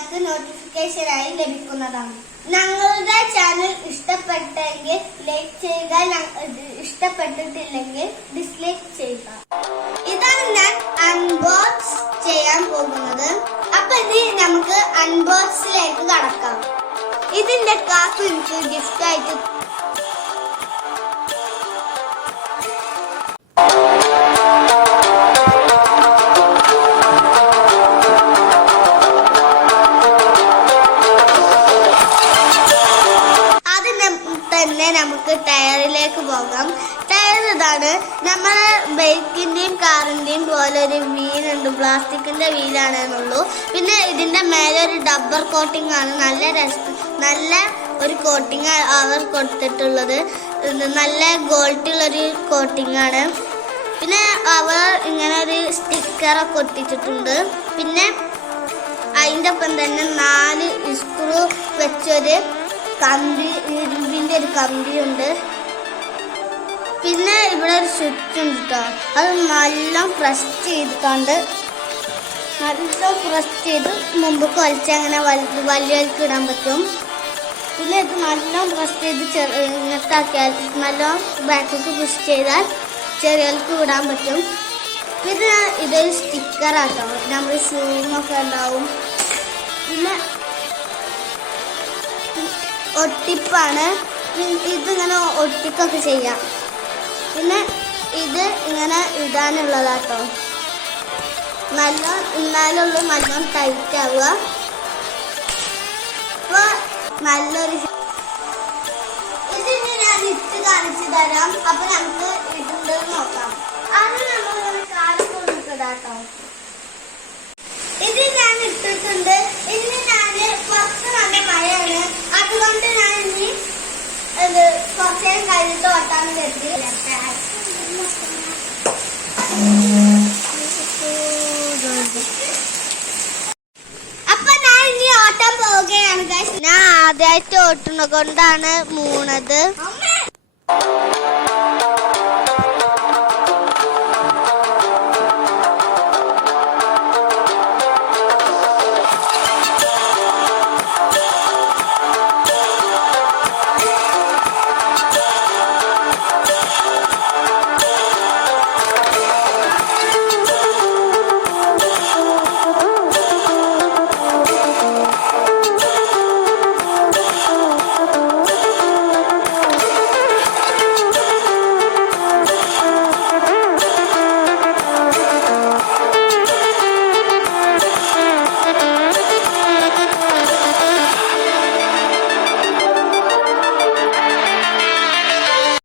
നിങ്ങൾക്ക് നോട്ടിഫിക്കേഷനായി ലഭിക്കുന്നതാണ്. ഞങ്ങളുടെ ചാനൽ ഇഷ്ടപ്പെട്ടെങ്കിൽ ലൈക്ക് ചെയ്യുക ഇഷ്ടപ്പെട്ടിട്ടില്ലെങ്കിൽ ഡിസ്ലൈക്ക് ചെയ്യുക. ഇതാണ് ഞാൻ അൺബോക്സ് ചെയ്യാൻ പോകുന്നത്. അപ്പൊ ഇനി നമുക്ക് അൺബോക്സിലേക്ക് കടക്കാം. ഇതിന്റെ എനിക്ക് ഗിഫ്റ്റ് ആയിട്ട് നമുക്ക് ടയറിലേക്ക് പോകാം. ടയർ ഇതാണ് നമ്മളെ ബൈക്കിന്റെയും കാറിന്റെയും പോലെ ഒരു വീലുണ്ട് പ്ലാസ്റ്റിക്കിന്റെ വീലാണെന്നുള്ളൂ. പിന്നെ ഇതിന്റെ മേലെ ഒരു ഡബ്ബർ കോട്ടിംഗ് ആണ്. നല്ല രസ നല്ല ഒരു കോട്ടിംഗ് അവർ കൊടുത്തിട്ടുള്ളത്. നല്ല ഗോൾട്ടുള്ളൊരു കോട്ടിംഗ് ആണ്. പിന്നെ അവർ ഇങ്ങനെ ഒരു സ്റ്റിക്കറൊക്കെ ഒട്ടിച്ചിട്ടുണ്ട്. പിന്നെ അതിന്റെ ഒപ്പം തന്നെ നാല് സ്ക്രൂ വെച്ചൊരു കമ്പി ഇരുമ്പിന്റെ ഒരു കമ്പി ഉണ്ട് പിന്നെ ഇവിടെ ഒരു സ്വിച്ച് ഉണ്ട് കേട്ടോ അത് നല്ല പ്രസ് ചെയ്തിട്ടുണ്ട്. നല്ല പ്രസ് ചെയ്ത് മുമ്പ് വലിച്ച് അങ്ങനെ വലിയ വലിയവർക്ക് ഇടാൻ പറ്റും. പിന്നെ ഇത് നല്ല പ്രസ് ചെയ്ത് ചെറു ഇങ്ങനത്താക്കിയാൽ നല്ല ബാക്കിലേക്ക് പുഷ് ചെയ്താൽ ചെറിയവർക്ക് വിടാൻ പറ്റും. പിന്നെ ഇതൊരു സ്റ്റിക്കറാട്ടോ നമ്മൾ ഷൂമൊക്കെ ഉണ്ടാവും. പിന്നെ ഒട്ടിപ്പാണ്. ഇത് ഇങ്ങനെ ഒട്ടിക്കൊക്കെ ചെയ്യാം. പിന്നെ ഇത് ഇങ്ങനെ ഇടാനുള്ളതാട്ടോ. നല്ല ഇന്നാലുള്ളൂ നല്ല ടൈറ്റ് ആവുക. അപ്പൊ നല്ലൊരു ഇതിന് ഞാൻ ഇട്ട് കാണിച്ചു തരാം. അപ്പൊ നമുക്ക് ഇടുന്നത് നോക്കാം. അത് നമ്മൾ കാണിക്കൊണ്ടിരിക്കട്ടോ ഇത് ഞാൻ ഇട്ടിട്ടുണ്ട്. ഇന്ന് ഞാൻ പുറത്ത് നല്ല മഴയാണ് അതുകൊണ്ട് ഞാൻ ഇനി ഇത് കുറച്ച് നേരം കഴിഞ്ഞിട്ട് ഓട്ടാന്ന് അപ്പൊ ഞാൻ ഇനി ഓട്ടാൻ പോവുകയാണ്. ഞാൻ ആദ്യമായിട്ട് ഓട്ടുന്നത് കൊണ്ടാണ് മൂണത്